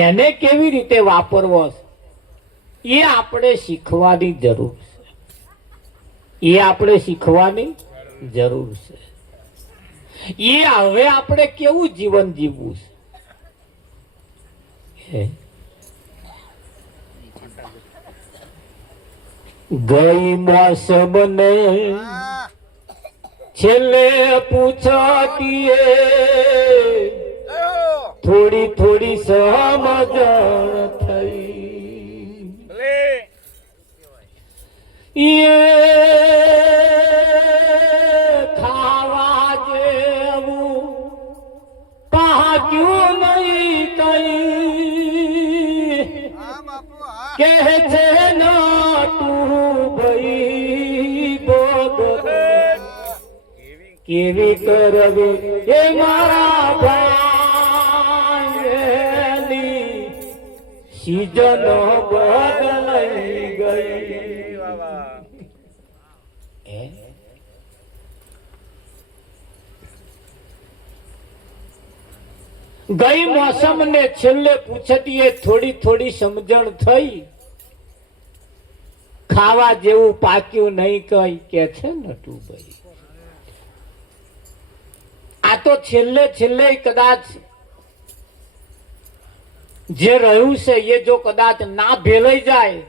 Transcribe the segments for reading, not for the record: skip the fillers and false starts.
એને કેવી રીતે વાપરવો એ આપણે શીખવાની જરૂર છે. એ આપણે શીખવાની જરૂર છે. એ હવે આપણે કેવું જીવન જીવવું છે. ગઈ મોસમ ને છેલ્લે પૂછતીએ થોડી થોડી સમજણ થઈ. એ ખાવા જેવું પાક્યું નહીં કઈ કે છે નટું ભાઈ બોલ કેવી કરવી એ મારા ભાઈની સીઝન બદલાઈ ગઈ. ગઈ મોસમ ને છેલ્લે પૂછતીએ થોડી થોડી સમજણ થઈ. ખાવા જેવું પાક્યું નહીં કઈ કે છે નટુભાઈ. આ તો છેલ્લે છેલ્લે કદાચ જે રહ્યું છે એ જો કદાચ ના ભેલાઈ જાય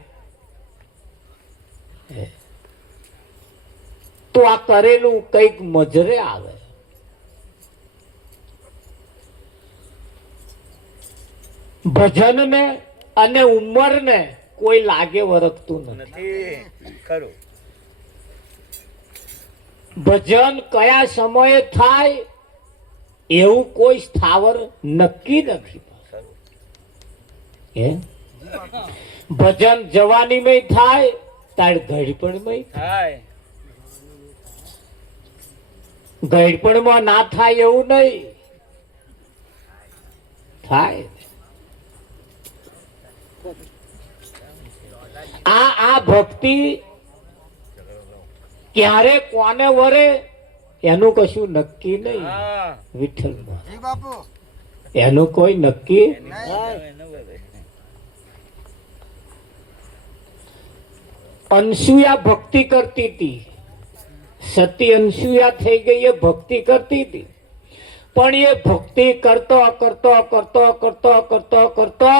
તો આ કરેલું કઈક મજરે આવે. ભજન ને અને ઉંમર ને કોઈ લાગે વરખતું નથી. ભજન કયા સમયે થાય એવું કોઈ સ્થાવર નક્કી નથી. ભજન જવાનીમાં થાય તાર ઘડપણમાં થાય. ઘડપણમાં ના થાય એવું નહીં થાય. આ ભક્તિ ક્યારે કોને વરે એનું કશું નક્કી નહીં. વિઠ્ઠલમાં એનું કોઈ નક્કી. અનસુયા ભક્તિ કરતી હતી. સતી અનસુયા થઈ ગઈ. એ ભક્તિ કરતી હતી પણ એ ભક્તિ કરતો કરતો કરતો કરતો કરતો કરતો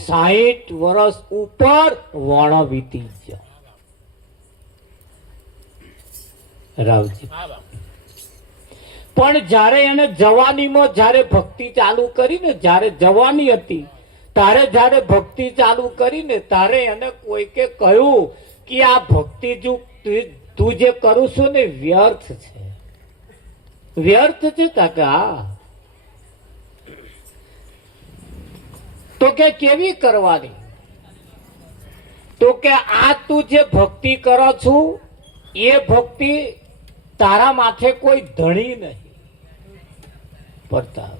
60 વર્ષ ઉપર વાણા વીતી ગયા. રાવજી પણ જ્યારે એને જવાનીમાં જ્યારે ભક્તિ ચાલુ કરીને, જ્યારે જવાની હતી તારે જ્યારે ભક્તિ ચાલુ કરીને તારે એને કોઈકે કહ્યું કે આ ભક્તિ જો તું જે કરું છું ને વ્યર્થ છે. વ્યર્થ છે કાકા. તો કે કેવી કરવાની? તો કે આ તું જે ભક્તિ કરો છું એ ભક્તિ તારા માથે કોઈ ધણી નહીં પડતા.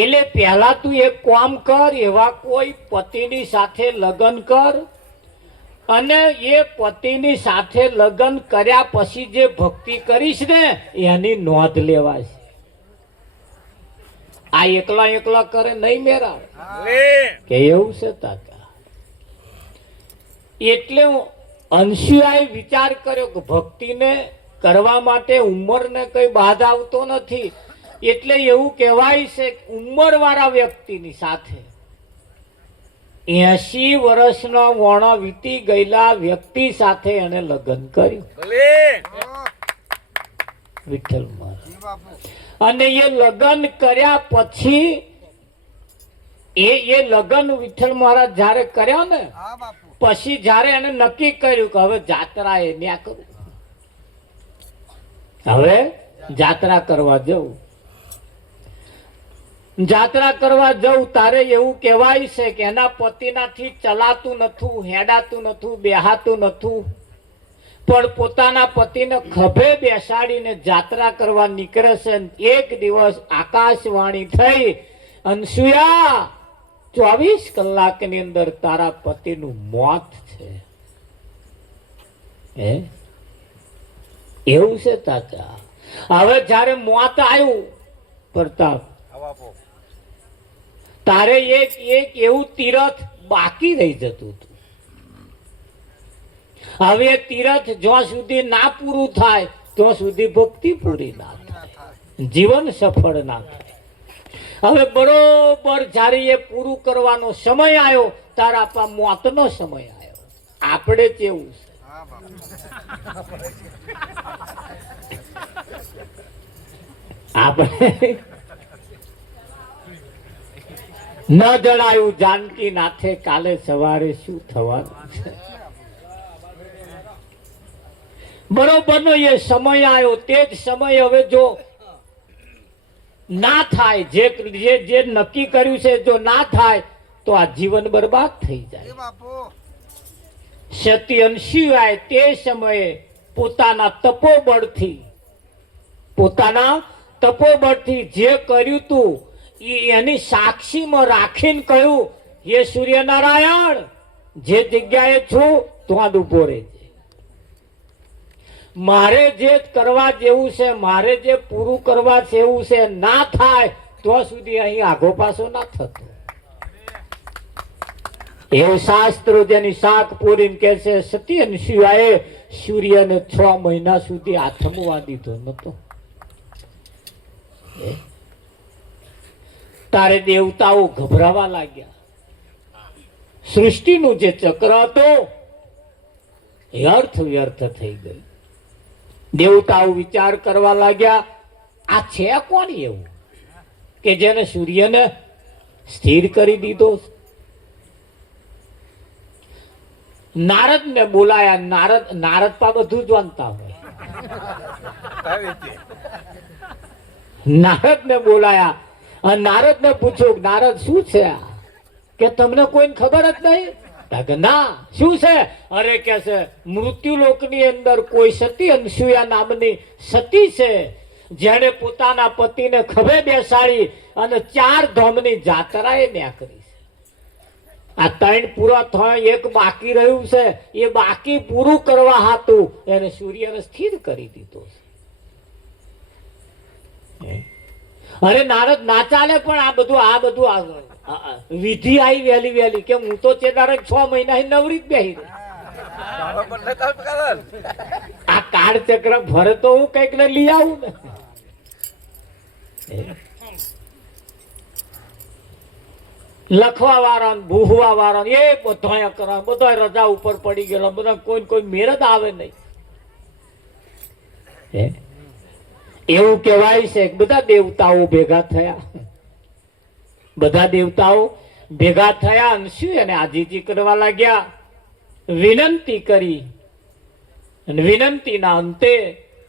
એટલે પહેલા તું એક કામ કર, એવા કોઈ પતિની સાથે લગ્ન કર અને એ પતિની સાથે લગ્ન કર્યા પછી જે ભક્તિ કરીશ ને એની નોંધ લેવાય. આ એકલા એકલા કરે નહીં મેરા કે એવું છે તાકા. એટલે અંશુઆએ વિચાર કર્યો કે ભક્તિને કરવા માટે ઉંમરને કઈ બાધા આવતો નથી. એટલે એવું કહેવાય છે ઉંમર વાળા વ્યક્તિની સાથે 80 વર્ષનો વણો વીતી ગયેલા વ્યક્તિ સાથે એને લગ્ન કર્યું. વિઠ્ઠલ અને એ લગ્ન કર્યા પછી એ લગ્ન વિઠ્ઠલ મહારાજ જયારે કર્યા ને પછી જયારે એને નક્કી કર્યું કે હવે જાત્રા એ ન્યા કરું, હવે જાત્રા કરવા જવું. જાત્રા કરવા જવું તારે એવું કહેવાય છે કે એના પતિનાથી ચલાતું નથું, હેડાતું નથું, બેહાતું નથું, પણ પોતાના પતિને ખભે બેસાડીને જાત્રા કરવા નીકળે છે. એક દિવસ આકાશવાણી થઈ, અનસુયા 24 કલાકની અંદર તારા પતિનું મોત છે. એવું છે તાતા. હવે જયારે મોત આવ્યું પ્રતાપ તારે એક એક એવું તીરથ બાકી રહી જતું હતું. હવે તીરથ જ્યાં સુધી ના પૂરું થાય ત્યાં સુધી ભક્તિ પૂરી ના થાય, જીવન સફળ ના થાય. હવે બરોબર જ્યારે એ પૂરું કરવાનો સમય આવ્યો ત્યારે આપણા મોતનો સમય આવ્યો. આપણે કેવું છે, આપણે ન જણાયું જાનકી નાથે કાલે સવારે શું થવાનું છે. બરોબરનો એ સમય આવ્યો, તે જ સમય હવે જો ના થાય, જે નક્કી કર્યું છે જો ના થાય તો આ જીવન બરબાદ થઈ જાય. સતી અંશુએ તે સમયે પોતાના તપોબળથી જે કર્યું તું એની સાક્ષીમાં રાખીને કહ્યું, હે સૂર્યનારાયણ, જે જગ્યાએ છું ત્યાં ઉભો રહેજે. મારે જે કરવા જેવું છે, મારે જે પૂરું કરવા જેવું છે ના થાય તો સુધી અહીં આગો પાછો ના થતો. એવું શાસ્ત્રો જેની શાક પૂરીને કે છે, સતી અંશુએ સૂર્યને 6 મહિના સુધી આથમવા દીધો નતો. તારે દેવતાઓ ગભરાવા લાગ્યા. સૃષ્ટિનું જે ચક્ર હતો એ અર્થ વ્યર્થ થઈ ગયું. દેવતાઓ વિચાર કરવા લાગ્યા, આ છે કોણ એવું કે જેને સૂર્યને સ્થિર કરી દીધો. નારદ ને બોલાયા. નારદ પા બધું જાણતા હોય. નારદ ને બોલાયા અને નારદ ને પૂછ્યું, નારદ શું છે કે તમને કોઈને ખબર જ નહીં? ના, શું છે? અરે કે છે, મૃત્યુલોકની અંદર કોઈ સતી અંશુયા નામની સતી છે, જેણે પોતાના પતિને ખભે બેસાડી અને 4 ધામની જાત્રાએ ન્યા કરી છે. આ 3 પૂરા થયા, એક બાકી રહ્યું છે. એ બાકી પૂરું કરવા હાતું એને સૂર્યને સ્થિર કરી દીધો છે. અરે નારદ ના ચાલે, પણ આ બધું વિધિ આવી વહેલી કે હું તો ચેતારે 6 મહિના નવરી જ બેહી રહી. આ કાળ ચક્ર ફરે તો હું કઈક ને લઈ આવું ને. લખવા વાળા, ભૂહવા વાળા એ બધા કરા, બધા રજા ઉપર પડી ગયેલા, બધા કોઈ મેર જ આવે નહીં. એવું કહેવાય છે કે બધા દેવતાઓ ભેગા થયા અંશુ એને આજીજી કરવા લાગ્યા. વિનંતી કરી અને વિનંતીના અંતે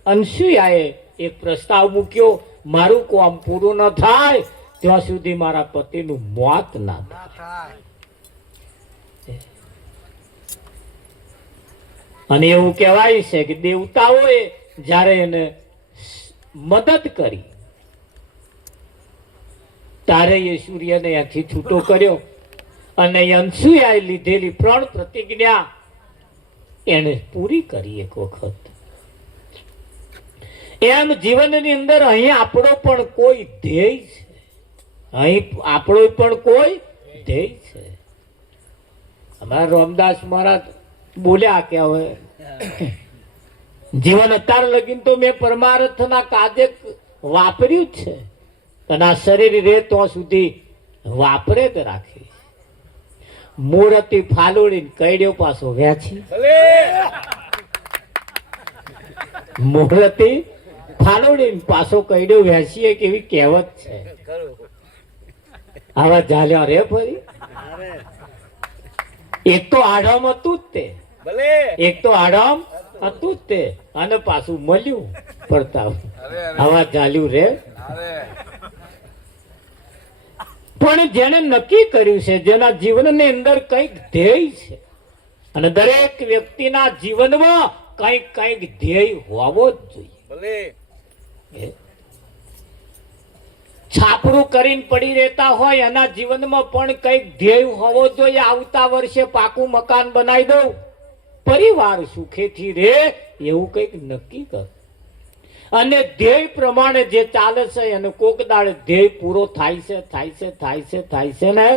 અંશુયાએ એક પ્રસ્તાવ મૂક્યો, મારું કામ પૂરું ન થાય ત્યાં સુધી મારા પતિનું મોત ના થાય. અને એવું કહેવાય છે કે દેવતાઓએ જ્યારે એને મદદ કરી તારે એ સૂર્યને અહીંથી છૂટો કર્યો અને અંશુયાએ લીધેલી પ્રણ પ્રતિજ્ઞા એને પૂરી કરી એક વખત. એમ જીવનની અંદર અહીં આપણો પણ કોઈ ધ્યેય છે, અહીં આપણો પણ કોઈ ધ્યેય છે. અમારા રામદાસ મહારાજ બોલ્યા કે હવે જીવન અત્યાર લગીન તો મેં પરમાર્થના કાજે વાપર્યું જ છે અને આ શરીર રહે તો સુધી વાપરે જ રાખી. મૂર્તિ ફાલુડીને કઈડ્યો પાછો વ્યાછી. મૂર્તિ ફાલુડીને પાછો કઈડ્યો વ્યાછી એક એવી કહેવત છે. આવા ઝાલ્યા રે ફરી. એક તો આડમ હતું જ તે, એક તો આડમ હતું જ તે અને પાછું મળ્યું પડતા. આવા ઝાલ્યું રે. પણ જેને નક્કી કર્યું છે, જેના જીવનની અંદર કઈક ધ્યેય છે, અને દરેક વ્યક્તિના જીવનમાં કઈક ધ્યેય હોવો જ જોઈએ. છાપરું કરીને પડી રહેતા હોય એના જીવનમાં પણ કઈક ધ્યેય હોવો જોઈએ. આવતા વર્ષે પાકું મકાન બનાવી દઉં, પરિવાર સુખેથી રહે, એવું કઈક નક્કી કર. અને ધ્યેય પ્રમાણે જે ચાલે છે અને કોક દાડે ધ્યેય પૂરો થાય છે ને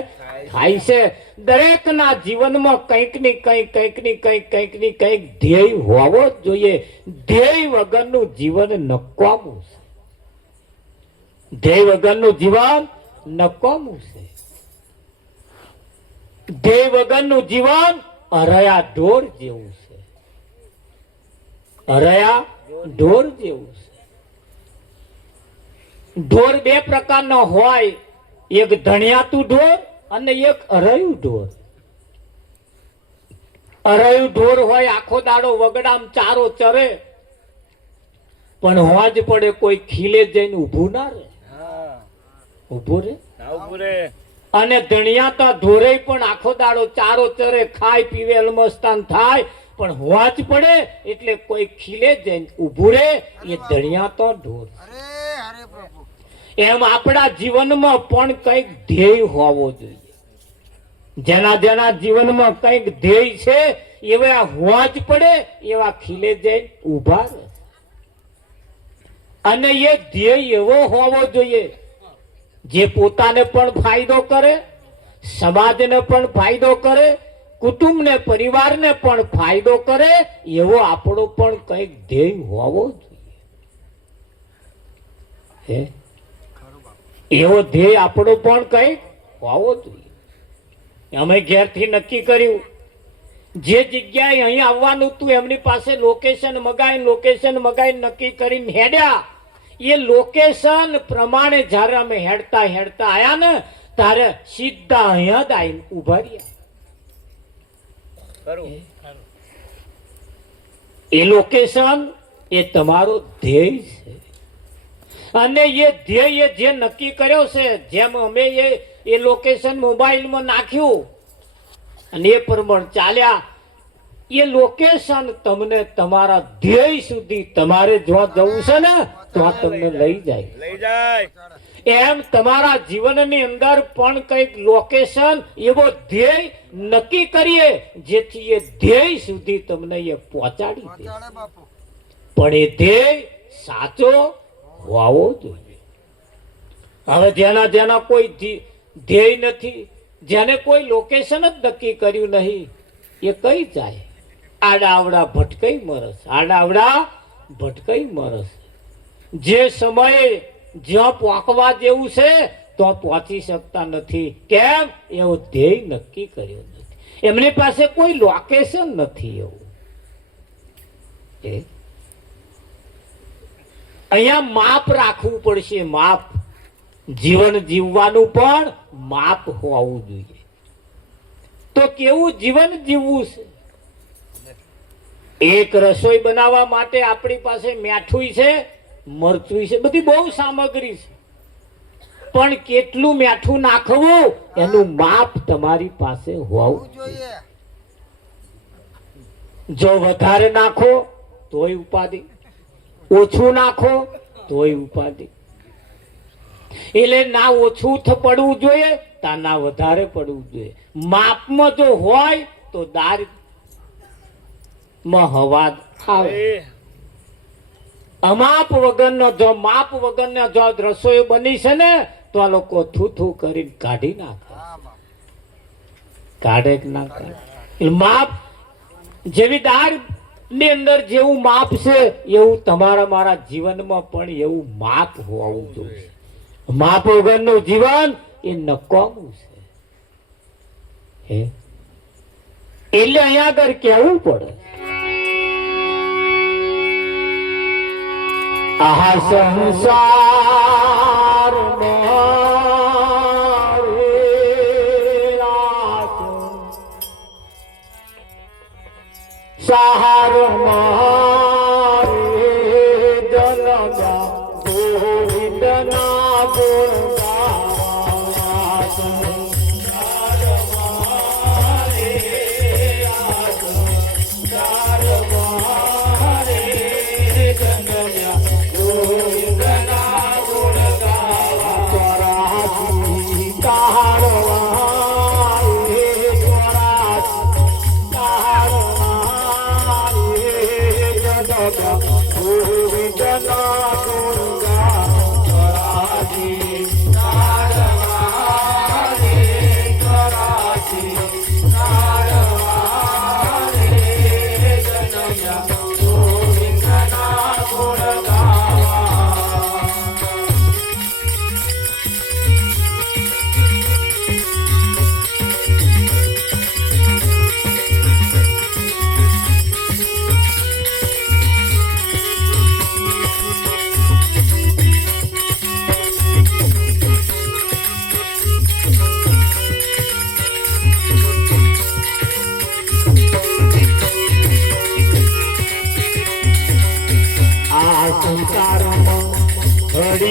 થાય છે. દરેકના જીવનમાં કંઈક ની કંઈક ધ્યેય હોવો જ જોઈએ. ધ્યેય વગરનું જીવન નકામું છે. ધ્યેય વગરનું જીવન નકામું છે. ધ્યેય વગરનું જીવન અરયા ઢોર જેવું છે. અરયા ઢોર જેવું છે. ઢોર બે પ્રકારનો હોય, એક ધણિયાતું ઢોર અને એક અરયું ઢોર. અરયું ઢોર હોય આખો દાડો વગડામ ચારો ચરે, પણ હોજ પડે કોઈ ખીલે જઈને ઊભું ના રહે. ઊભું રે. અને ધણિયાતા ઢોરે પણ આખો દાડો ચારો ચરે, ખાય પીવે અલમસ્તાન થાય, પણ હોજ પડે એટલે કોઈ ખીલે જઈને ઊભું રે. એ ધણિયાતો ઢોર. એમ આપણા જીવનમાં પણ કંઈક ધ્યેય હોવો જોઈએ. જેના જેના જીવનમાં કંઈક ધ્યેય છે એવા હોજ પડે, એવા ખીલે જઈને ઊભા રહે. અને એ ધ્યેય એવો હોવો જોઈએ જે પોતાને પણ ફાયદો કરે, સમાજને પણ ફાયદો કરે, કુટુંબને પરિવારને પણ ફાયદો કરે. એવો આપણો પણ કંઈક ધ્યેય હોવો જોઈએ. એવો ધ્યેય આપણો પણ કંઈક હોવો જોઈએ. અમે ઘેરથી નક્કી કર્યું, જે જગ્યાએ અહીં આવવાનું હતું એમની પાસે લોકેશન મગાઈ નક્કી કરીને હેડ્યા. એ લોકેશન પ્રમાણે જ્યારે અમે હેડતા આયા ને ત્યારે સીધા અહીંયા જ આવીને ઉભા રહ્યા. એ લોકેશન એ તમારો ધ્યેય છે. અને એ ધ્યેય જે નક્કી કર્યો છે, જેમ અમે એ લોકેશન મોબાઈલમાં નાખ્યું અને એ પ્રમાણે ચાલ્યા, એ લોકેશન તમને તમારા ધ્યેય સુધી તમારે જો જવું છે ને તો તમને લઈ જાય. એમ તમારા જીવનની અંદર પણ કંઈક લોકેશન એવો ધ્યેય નક્કી કરીએ જેથી એ ધ્યેય સુધી તમને એ પહોંચાડી દે. પણ એ ધ્યેય સાચો હોવો જોઈએ. હવે જેના કોઈ ધ્યેય નથી, જેને કોઈ લોકેશન જ નક્કી કર્યું નહીં, એ કઈ જાય? આડાવડા ભટકાઈ મરસ. જે સમયે જ્યાં પહોંચવા જેવું છે તો પહોંચી શકતા નથી. કેમ? એવો ધ્યેય નક્કી કર્યો નથી. એમની પાસે કોઈ લોકેશન નથી. એવું અહીંયા માપ રાખવું પડશે. માપ. જીવન જીવવાનું પણ માપ હોવું જોઈએ. તો કેવું જીવન જીવવું છે? એક રસોઈ બનાવવા માટે આપણી પાસે મીઠું છે, મરચું છે, બધી બહુ સામગ્રી છે, પણ કેટલું મીઠું નાખવું એનું માપ તમારી પાસે હોવું જોઈએ. જો વધારે નાખો તોય ઉપાધિ, ઓછું નાખો તોય ઉપાધિ. એટલે ના ઓછું પડવું જોઈએ, ના વધારે પડવું જોઈએ. માપમાં જો હોય તો દાળ માં હવા આવે. અમાપ વગરનો જો માપ વગરનો જો રસોઈ બની છે ને તો આ લોકો થૂ કરીને કાઢી નાખે. કાઢે કે ના કાઢે? માપ જેવી દાળ ની અંદર જેવું માપ છે એવું તમારા મારા જીવનમાં પણ એવું માપ હોવું જોઈએ. માપ વગરનું જીવન એ નકામું છે. એટલે અહીંયા આગળ કહેવું પડે, આહા સંસાર સહાર મારે જનમ્યા ગોવિંદના ગુણ ગાવા. સંસાર મારે જનમ્યા ગોવિંદના ગુણ ગાવા. ચોરાસી તારવા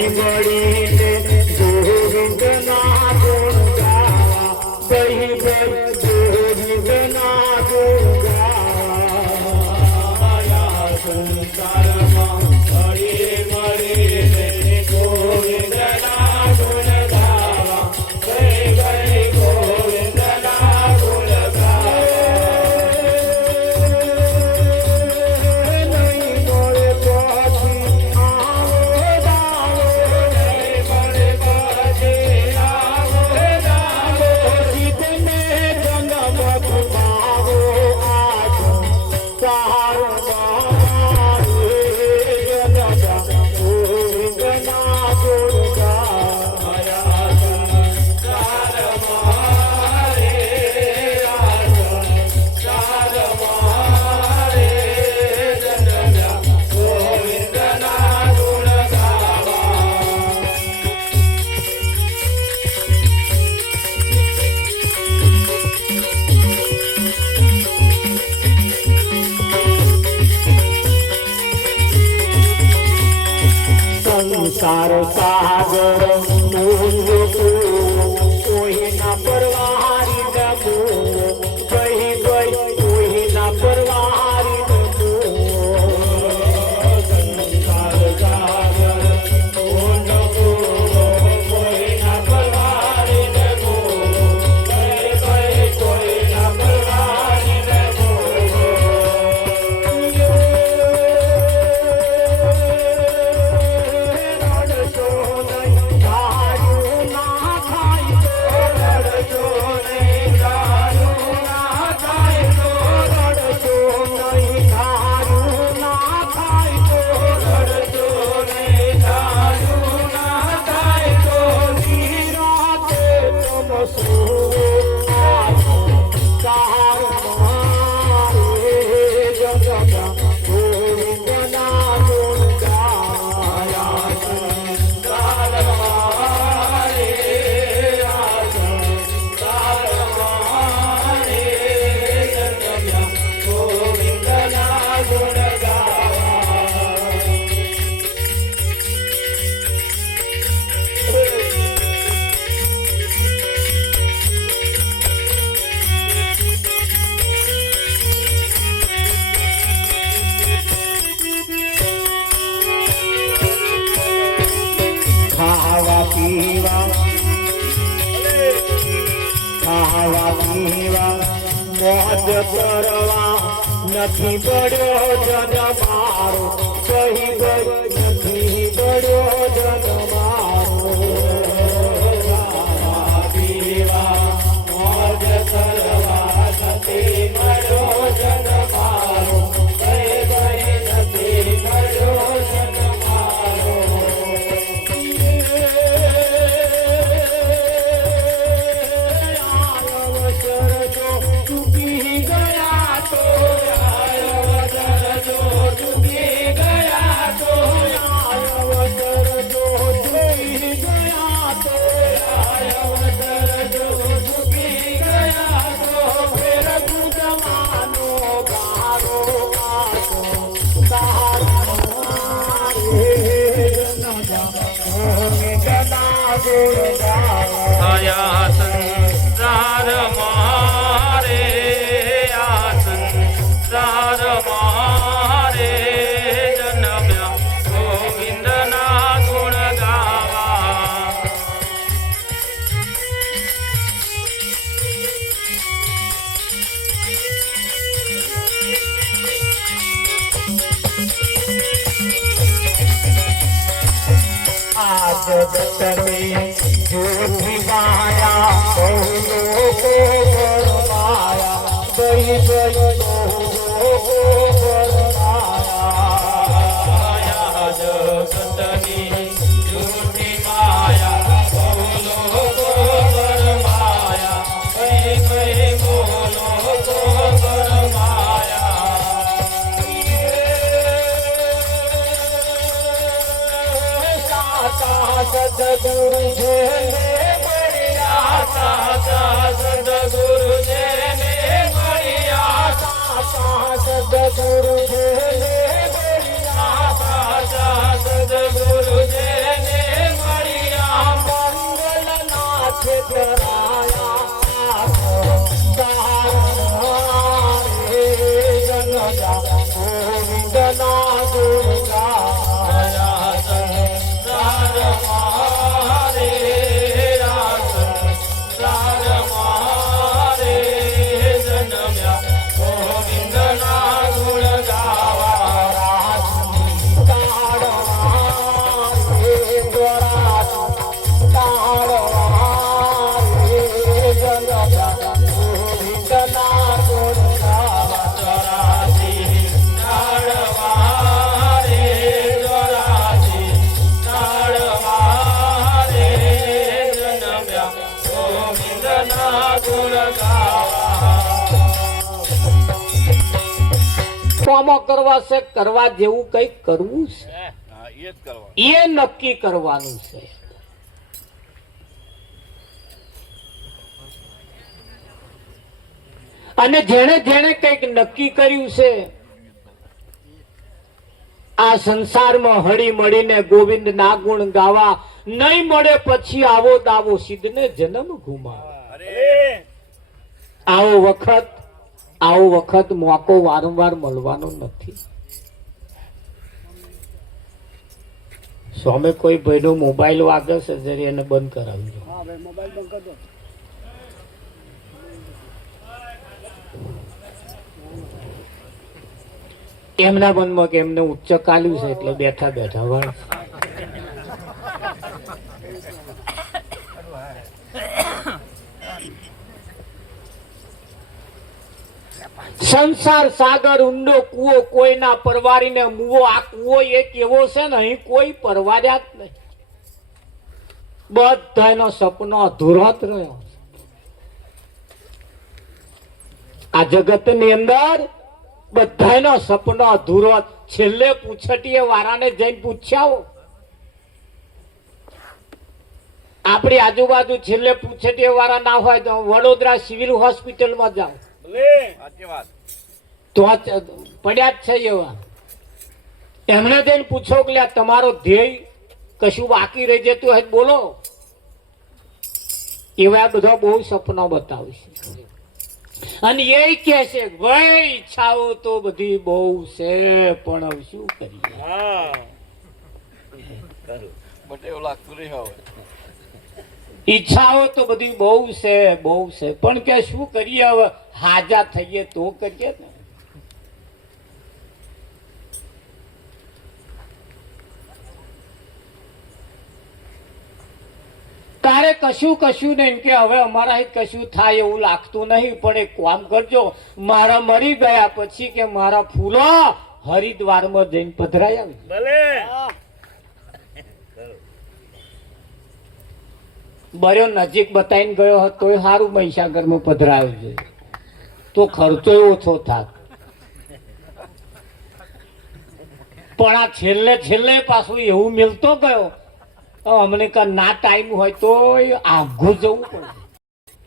મળીને ગોવિંદના ગુણ ગાવા ગઈ ગોવિંદના ગુણ ગાવા સંસારમાં મળીને ગોવિંદના ગુણ ગાવા ગઈ ગોવિંદના ગુણ સંસાર સાગર કોઈના પરવારી નમો ગઈ કોઈના પરવારી નમો સંસાર સાગર કોઈના પરવારી નમો ગઈ કોઈના પરવારી નમો ખાવા પીવા મોજ કરવા નથી પડ્યો જન મારો કહી ગઈ નથી પડ્યો જન મારો ખાવા પીવા મોજ કરવા નથી પડ્યો જન મારો કહી ગઈ નથી પડ્યો જન મારો આયા સંસાર મારે આ સંસાર મારે જન્મ્યા ગોવિંદના ગુણ ગાવા આજ જગતની જોથી માયા બહુ લોકો પરમાયા ગઈ લોકો પરમાયા જગતની જૂઠી માયા બહુ લોકો પરમાયા કઈ બોલો પરમાયા સદગુરુ જેને મળ્યા સાચા સદગુરુ જેને મળ્યા સાચા સદગુરુ જેને મળ્યા સાચા સદગુરુ જેને કૃષ્ણના ગુણ ગાવા કામો કરવા છે, કરવા જેવું કઈક કરવું છે, હા, એ જ કરવાનું. એ નક્કી કરવાનું છે. અને જેણે જેણે કઈક નક્કી કર્યું છે, આ સંસારમાં હળી મળીને ગોવિંદ ના ગુણ ગાવા, નહીં મળે પછી આવો દાવો સિદ્ધને જન્મ ગુમાવા. અરે આવો વખત મોકો વારંવાર મળવાનો નથી. સ્વામી કોઈ ભાઈનો મોબાઈલ વાગે છે, જરી એને બંધ કરાવજો. એમના મનમાં કે એમને ઉચ્ચ કાલ્યું છે એટલે બેઠા બેઠા વળ. સંસાર સાગર ઊંડો કૂવો, કોઈના પરવારીને મુવો. આ કૂવો એક એવો છે ને, અહીં કોઈ પરવાર્યા જ નહીં. બધાનો સપનો અધૂરો જ રહ્યો. આ જગત ની અંદર બધાનો સપનો અધૂરો. છેલ્લે પૂછટીએ વાળાને જઈને પૂછ્યાઓ, આપણી આજુબાજુ છેલ્લે પૂછટીએ વાળા ના હોય તો વડોદરા સિવિલ હોસ્પિટલમાં જાઓ સાચી વાત. તો પડ્યા જ છે એવા. એમને જઈને પૂછો કે લ્યા તમારો ધ્યેય કશું બાકી રહી જતું હોય બોલો. એવા બધા બહુ સપના બતાવશે. અને એ કહે છે ભાઈ ઈચ્છાઓ તો બધી બહુ છે, પણ હવે શું કરીએ. હા બટ એવું લાગતું નહીં હવે. ઈચ્છાઓ તો બધી બહુ છે, પણ કે શું કરીએ હવે, હાજા થઈએ તો કરીએ ને. તારે કશું નહીં કે હવે અમારા કશું થાય એવું લાગતું નહીં, પણ એક કામ કરજો, મારા મરી ગયા પછી કે મારા ફૂલો હરિદ્વારમાં જઈને પધરાય આવી. ભલે બર્યો નજીક બતાવીને ગયો હતો તોય સારું મહીસાગરમાં પધરાયો છે, તો ખર્ચો ઓછો થાત. પણ આ છેલ્લે પાછું એવું મિલતો ગયો, અમને કા ના ટાઈમ હોય તો આઘું જવું પડે.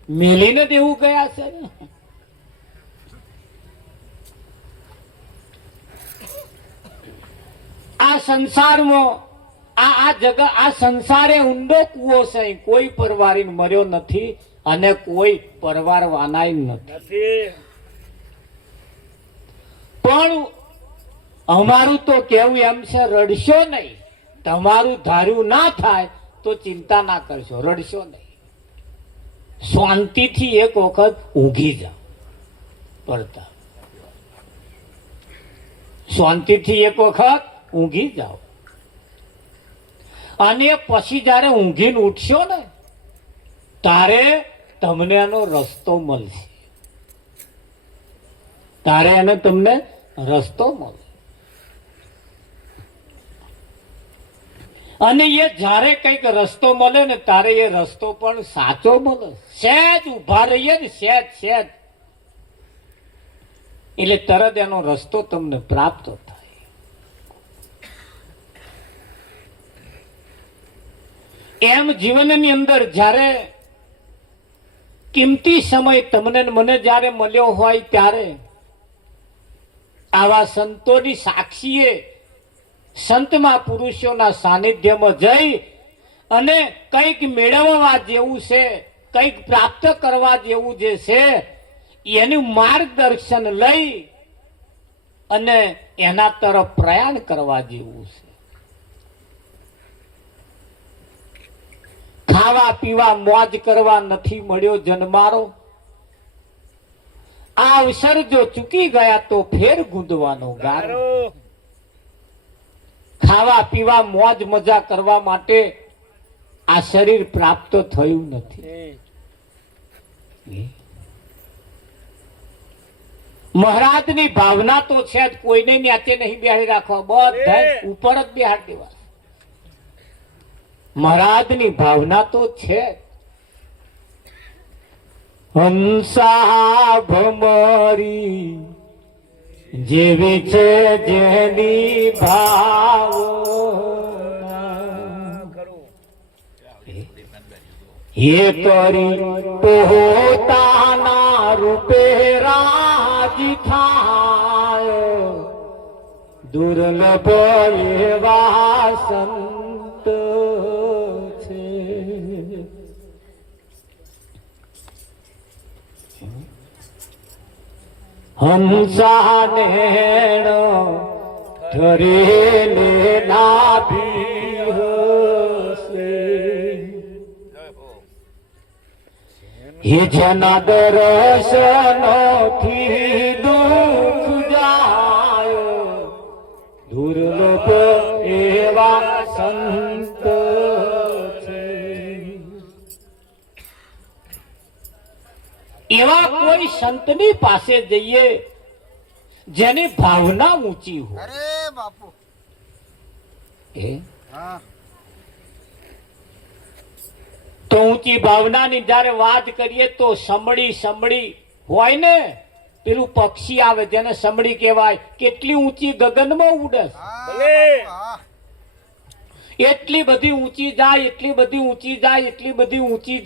મેલીને જ એવું ગયા છે ને. આ સંસારમાં આ સંસારે ઊંડો કૂવો છે, કોઈ પરવારીને મર્યો નથી અને કોઈ પરવારવાનાય નથી. પણ અમારું તો કેવું એમ છે, રડશો નહીં. તમારું ધાર્યું ના થાય તો ચિંતા ના કરશો, રડશો નહીં. શાંતિથી એક વખત ઊંઘી જાઓ પડતા. શાંતિથી એક વખત ઊંઘી જાઓ, અને પછી જયારે ઊંઘીને ઉઠશો ને તારે તમને એનો રસ્તો મળશે. તમને રસ્તો મળશે. અને એ જ્યારે કઈક રસ્તો મળે ને તારે એ રસ્તો પણ સાચો મળે. સહેજ ઉભા રહીએ ને, સહેજ એટલે તરત એનો રસ્તો તમને પ્રાપ્ત થાય. એમ જીવનની અંદર જ્યારે કિંમતી સમય તમને મને જ્યારે મળ્યો હોય ત્યારે આવા સંતોની સાક્ષીએ સંતમાં પુરુષોના સાનિધ્યમાં જઈ અને કંઈક મેળવવા જેવું છે, કંઈક પ્રાપ્ત કરવા જેવું જે છે એનું માર્ગદર્શન લઈ અને એના તરફ પ્રયાણ કરવા જેવું છે. ખાવા પીવા મોજ કરવા નથી મળ્યો જન્મારો. આ અવસર જો ચૂકી ગયા તો ફેર ગુંદવાનો ગારો. ખાવા પીવા મોજ મજા કરવા માટે આ શરીર પ્રાપ્ત થયું નથી. મહારાજની ભાવના તો છે જ, કોઈને ન્યાચે નહીં બેહાડી રાખવા, બધા ઉપર જ બેહાડી દેવા. મહારાજની ભાવના તો છે, હંસા ભમરી જેવી છે જેની ભાવના એ કરી પોતાના રૂપે રાજી થાય દુર્લભ એવા સંત છે. હંસા નેણ ધરેલે નાભી હસે એ જેના દર્શનથી દુઃખ જાય દુર્લભ એવા સંત છે. એવા કોઈ સંતની પાસે જઈએ જેની ભાવના ઊંચી હોય. અરે બાપુ તો ઊંચી ભાવનાની જ્યારે વાત કરીએ તો સમડી હોય ને પેલું પક્ષી આવે જેને સમડી કહેવાય કેટલી ઊંચી ગગનમાં ઉડે એટલી બધી ઊંચી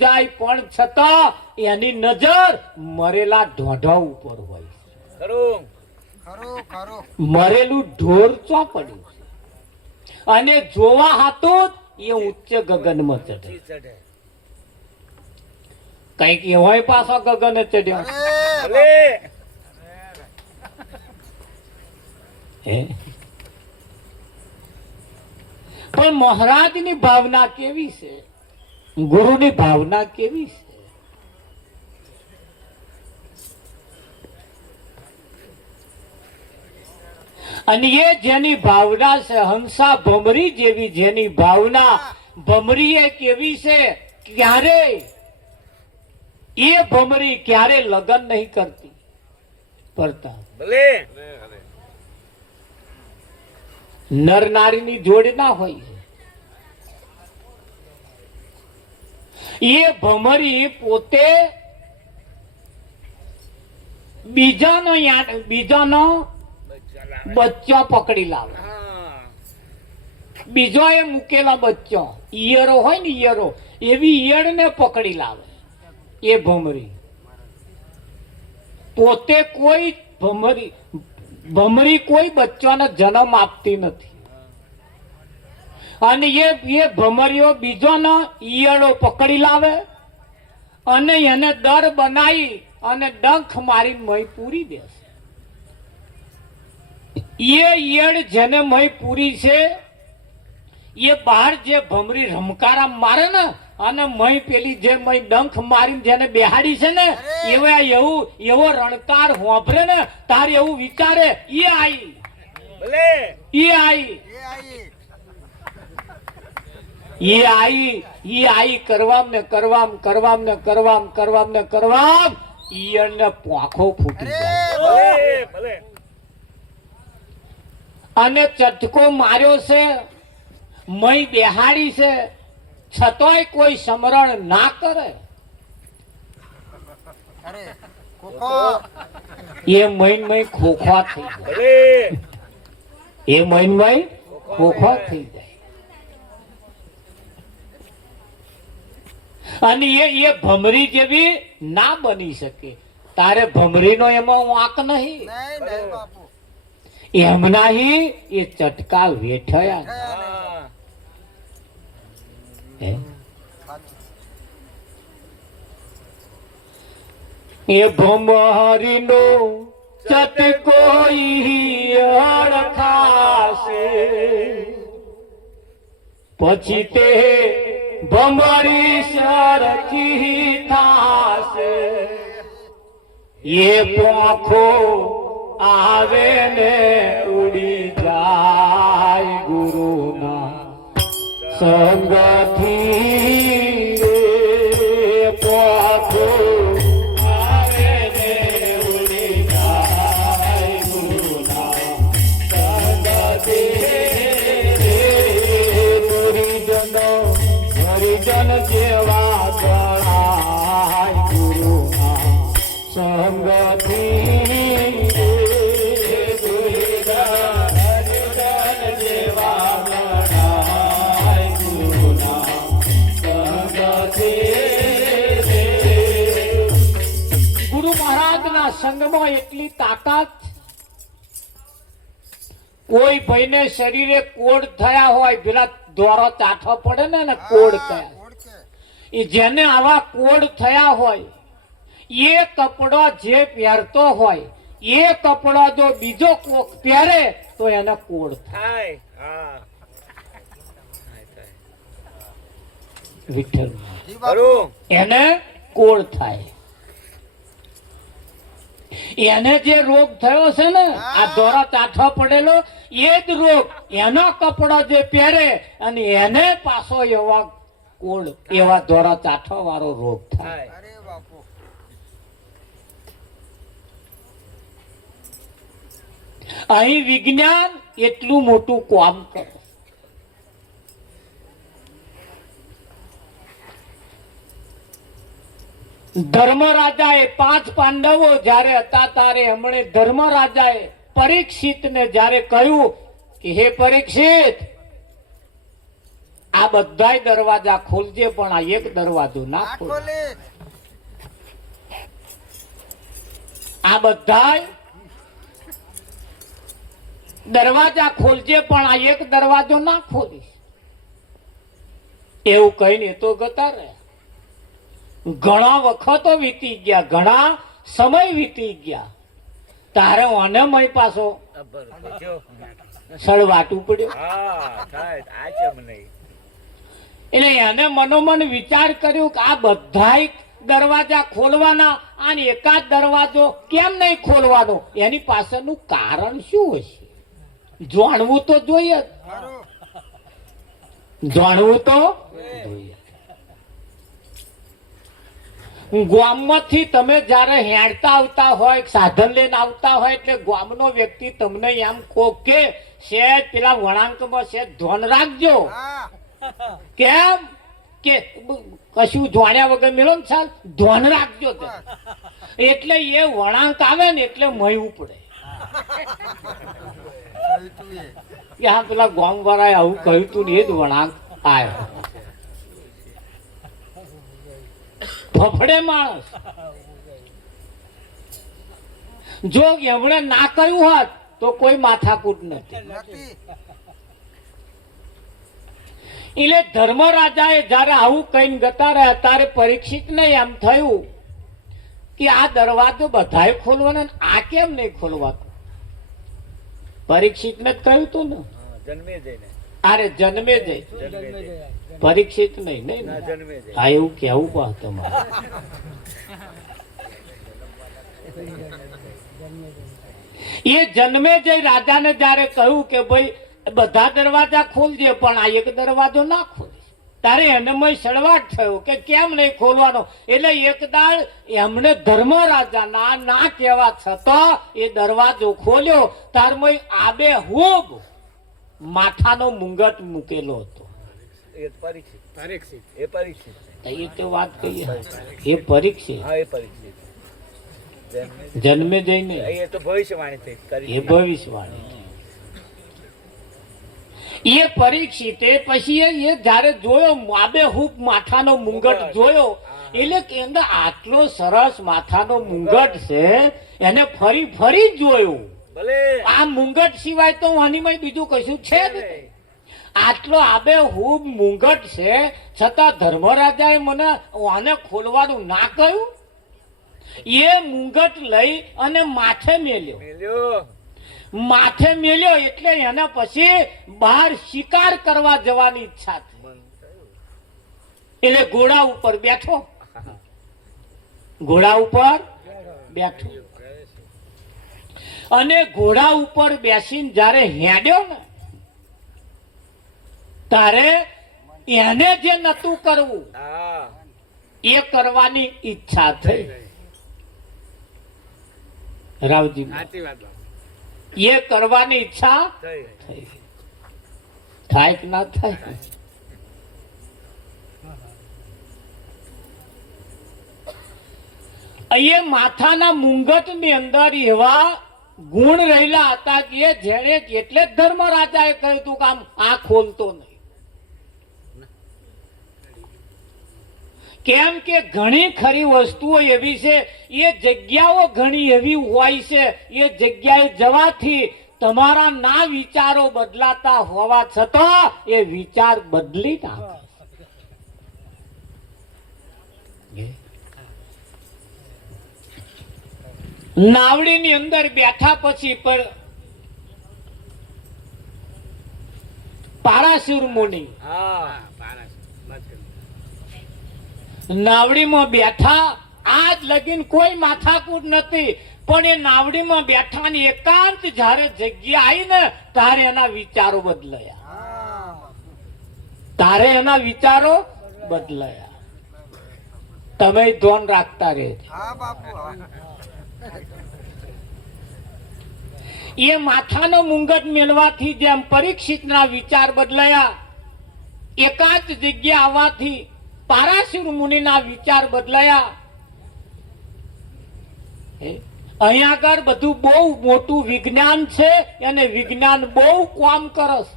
જાય પણ છતાં એની નજર મરેલા ઢોઢા ઉપર હોય. મરેલું ઢોર ચોપડ્યું અને જોવા હાતું એ ઉચ્ચ ગગનમાં ચડે. કઈક એવાય પાછો ગગને ચડ્યો. પણ મહારાજની ભાવના કેવી છે, ગુરુની ભાવના કેવી છે? અને એ જેની ભાવના છે હંસા ભમરી જેવી જેની ભાવના, ભમરી એ કેવી છે, ક્યારે એ ભમરી ક્યારે લગ્ન નહીં કરતા. નર નારીની જોડ ના હોય. એ ભમરી પોતે બીજાનો બચ્ચો પકડી લાવે. બીજો એ મૂકેલો બચ્ચો ઈયરો હોય ને, ઈયરો એવી ઈયળ ને પકડી લાવે. એ ભમરી પોતે કોઈ ભમરી કોઈ બચ્ચાને જન્મ આપતી નથી. અને એ ભમરીઓ બીજોનો ઈયળો પકડી લાવે અને એને દર બનાવી અને ડંખ મારી મય પૂરી દેશે. એ ઈયળ જેને મય પૂરી છે એ બહાર જે ભમરી રમકારા મારે ને અને મય પેલી જે મય ડંખ મારીને જેને બેહાડી છે ને એવો રણકાર હોભરે ને તારે એવું વિચારે કરવામ ઈયળને પાંખો ફૂટી જાય. અને ચટકો માર્યો છે, મય બેહાડી છે, છતોય કોઈ સમરણ ના કરે. એ મય ખોખા થઈ જાય. અને એ ભમરી જેવી ના બની શકે. તારે ભમરીનો એમાં વાંક નહીં. એમના એ ચટકા વેઠયા. એ ભમરીનો ચટકો અડખાશે પછી તે ભમરી સરખી થાશે. એ પાંખો આવે ને ઉડી જાય ગુરુના સંગથી. પાંખો આવે ને ઉડી જાય ગુરુના સંગથી. હરિજન જેવા ગણાય ગુરુના સંગથી ગુરુ મહારાજના સંગમાં એટલી તાકાત, કોઈ ભાઈને શરીરે કોડ થયા હોય, પેલા દોરો ચાઠો પડે ને કોડ થયા, એ જેને આવા કોડ થયા હોય, એ કપડો જે પહેરતો હોય, એ કપડો જો બીજો કોક પહેરે તો એને કોડ થાય. વિઠ્ઠલ એને કોડ થાય. એને જે રોગ થયો છે ને, આ દોરા ચાઠો પડેલો, એ જ રોગ એનો કપડો જે પહેરે અને એને પાછો એવા કોડ, એવા દોરા ચાઠો વાળો રોગ થાય. અહીં વિજ્ઞાન એટલું મોટું કામ કરે. ધર્મરાજાએ 5 પાંડવો જ્યારે હતા ત્યારે હમણે ધર્મરાજાએ પરીક્ષિતને જ્યારે કહ્યું કે હે પરીક્ષિત, આ બધાય દરવાજા ખોલજે પણ આ એક દરવાજો ના ખોલે. આ બધાય દરવાજા ખોલજે પણ આ એક દરવાજો ના ખોલીશ. એવું કહીને તો ગતા રહ્યા. ઘણા વખતો વીતી ગયા, ઘણા સમય વીતી ગયા, તારે ઓને મય પાછો સળવાટું પડ્યું. એટલે એને મનોમન વિચાર કર્યું કે આ બધાય દરવાજા ખોલવાના અને એકાદ દરવાજો કેમ નહીં ખોલવાનો, એની પાછળનું કારણ શું હશે? જાણવું તો જોઈએ, જાણવું તો જોઈએ. ગામમાંથી તમે જયારે હેડતા આવતા હોય, સાધન લઈને આવતા હોય, એટલે ગામનો વ્યક્તિ તમને એમ કહો કે શેઠ પેલા વળાંકમાં શેઠ ધ્યાન રાખજો. કેમ કે કશું જાણ્યા વગર મેળો ને સાલ ધ્યાન રાખજો. એટલે એ વળાંક આવે ને એટલે મયવું પડે કે હા પેલા ગામ વાળાએ આવું કહ્યું તું ને એ જ વળાંક આવ્યો. ફફડે માણસ. જો એમણે ના કહ્યું હોત તો કોઈ માથાકૂટ નથી. એટલે ધર્મરાજાએ જયારે આવું કહીને ગતા રહ્યા ત્યારે પરીક્ષિતને એમ થયું કે આ દરવાજો બધાએ ખોલવાનો, આ કેમ નહીં ખોલવાનો? પરીક્ષિતને જ કહ્યું તું ને, અરે જન્મે જઈ, પરીક્ષિત નહીં નહીં. હા એવું કેવું પા તમારે. એ જન્મે જઈ રાજાને જયારે કહ્યું કે ભાઈ બધા દરવાજા ખોલજે પણ આ એક દરવાજો ના ખોલે, તારે એને મય સળવાટ થયો કે કેમ નહીં ખોલવાનો. એટલે એક દાળ એમને ધર્મરાજાના ના કહેવા છતાં એ દરવાજો ખોલ્યો. તાર મય આબે હુબ માથાનો મુંગટ મૂકેલો હતો. એ તો વાત કહીએ, એ પરીક્ષિત જન્મે જઈને એ ભવિષ્યવાણી. એ પરીક્ષિતે પછી એ જયારે જોયો આબેહૂબ માથાનો મુંગટ જોયો, એટલે કે આટલો સરસ માથાનો મુંગટ છે, એને ફરી ફરી જોયું. આ મુંગટ સિવાય તો આનીમાં બીજું કશું છે જ. આટલો આબેહૂબ મુંગટ છે છતાં ધર્મરાજાએ મને આને ખોલવાનું ના કહ્યું. એ મુંગટ લઈ અને માથે મેલ્યો. એટલે એના પછી બહાર શિકાર કરવા જવાની ઈચ્છા થઈ. એટલે ઘોડા ઉપર બેઠો. અને ઘોડા ઉપર બેસીને જયારે હેડ્યો ને તારે એને જે નતું કરવું એ કરવાની ઈચ્છા થઈ. રાવજી એ કરવાની ઈચ્છા થઈ. થાય કે ના થાય? અહીંયા માથાના મુંગટની અંદર એવા ગુણ રહેલા હતા કે જેને એટલે જ ધર્મરાજાએ કહ્યું હતું કે આમ આ ખોલતો નહીં. કેમ કે ઘણી ખરી વસ્તુઓ એવી છે, એ જગ્યાઓ ઘણી એવી હોય છે, એ જગ્યાએ જવાથી તમારા ના વિચારો બદલાતા હોવા છતાં એ વિચાર બદલી નાખે. નાવડીની અંદર બેઠા પછી પર પારાશુર મુનિ નાવડીમાં બેઠા. આજ લગીન કોઈ માથાકૂટ નથી, પણ એ નાવડીમાં બેઠા ને એકાંત જ્યારે જગ્યા આવી ને તારે એના વિચારો બદલાયા. તમે ધ્યાન રાખતા રહેજો. એ માથાનો મુંગટ મેળવાથી જેમ પરીક્ષિતના વિચાર બદલાયા, એકાંત જગ્યા આવવાથી પારાશુર મુનિના વિચાર બદલાયા. અહીંયા આગળ બધું બહુ મોટું વિજ્ઞાન છે અને વિજ્ઞાન બહુ કામ કરસ.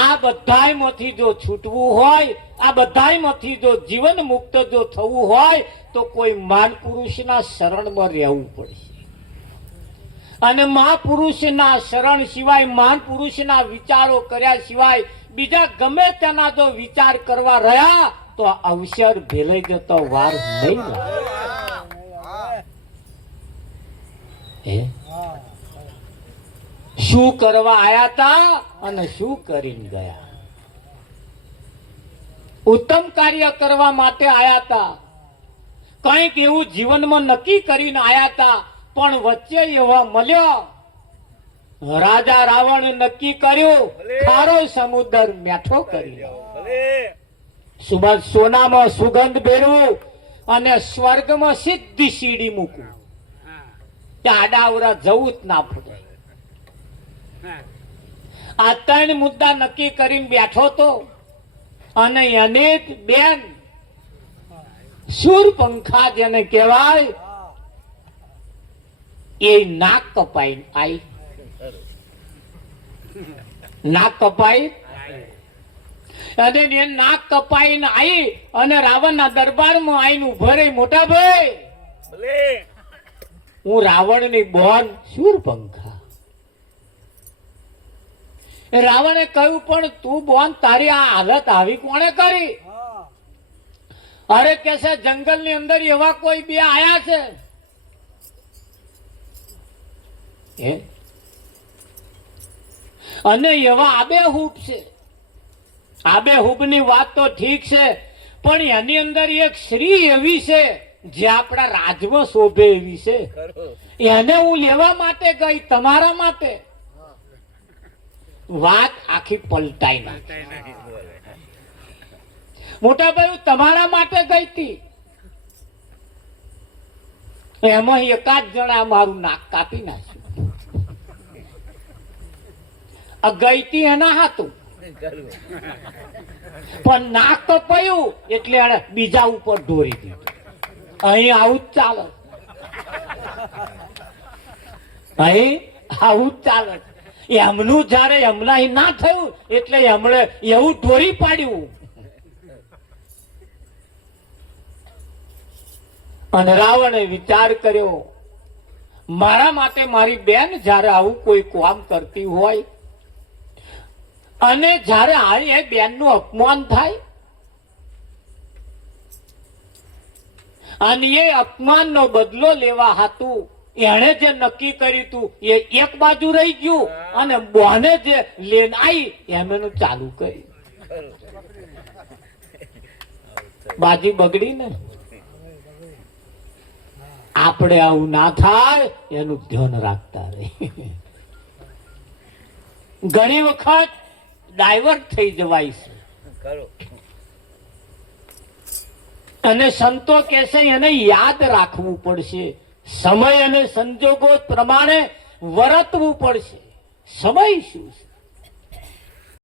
આ બધાયમાંથી જો છૂટવું હોય, આ બધાયમાંથી જો જીવન મુક્ત જો થવું હોય તો કોઈ મહાન પુરુષના શરણમાં રહેવું પડશે. અને મહાપુરુષના શરણ સિવાય, મહાન પુરુષના વિચારો કર્યા સિવાય બીજા ગમે તેના જો વિચાર કરવા રહ્યા તો અવસર ભેલાઈ જતો વાર નહીં લાગે. શું કરવા આયા હતા અને શું કરીને ગયા? ઉત્તમ કાર્ય કરવા માટે આયા હતા, કંઈક એવું જીવનમાં નક્કી કરીને આયા હતા. પણ વચ્ચે એવા મળ્યો, રાજા રાવણ નક્કી કર્યું ખારો સમુદ્ર મેઠો કરી, સોનામાં સુગંધ ભેરવું અને સ્વર્ગમાં સીધી સીડી મૂકવું. આડાવરા જવું જ ના પડે. આ ત્રણ મુદ્દા નક્કી કરીને બેઠો તો, અને એને બેન શૂરપંખા જેને કહેવાય એ નાક કપાઈ આવી. નાક કપાઈ અને એ નાક કપાઈને આવી અને રાવણના દરબારમાં આવીને ઉભો રહી. મોટા ભાઈ, હું રાવણની બોન શૂરપંખા. રાવણે કહ્યું પણ તું બોન, તારી આ હાલત આવી કોણે કરી? અરે કે છે જંગલની અંદર એવા કોઈ બે આયા છે. અને એવા આબેહૂબ છે. આબેહૂબની વાત તો ઠીક છે, પણ એની અંદર એક સ્ત્રી એવી છે જે આપણા રાજમાં શોભે એવી છે. એને હું લેવા માટે ગઈ, તમારા માટે. વાત આખી પલટાઈ નાખી. મોટા ભાઈ, હું તમારા માટે ગઈ હતી. એમાં એકાદ જણા મારું નાક કાપી નાખ્યું. ગઈ હતી એના હાથું, પણ નાક કપાયું એટલે એને બીજા ઉપર ઢોરી દીધું. અહીં આવું જ ચાલે, અહીં આવું જ ચાલે. એમનું જયારે એમના ના થયું એટલે એમણે એવું ઢોરી પાડ્યું. અને રાવણે વિચાર કર્યો, મારા માટે મારી બેન જયારે આવું કોઈ કામ કરતી હોય અને જયારે આ એ બેનનું અપમાન થાય અને એ અપમાનનો બદલો લેવા હતું એણે જે નક્કી કર્યું હતું એ એક બાજુ રહી ગયું અને બોને જે લેન આવી એમનું ચાલુ કર્યું. બાજી બગડી ને. આપણે આવું ના થાય એનું ધ્યાન રાખતા રહી. ઘણી વખત ડાયવર્ટ થઈ જવાય છે અને સંતો કહે છે એને યાદ રાખવું પડશે. સમય અને સંજોગો પ્રમાણે વર્તવું પડશે. સમય શું છે?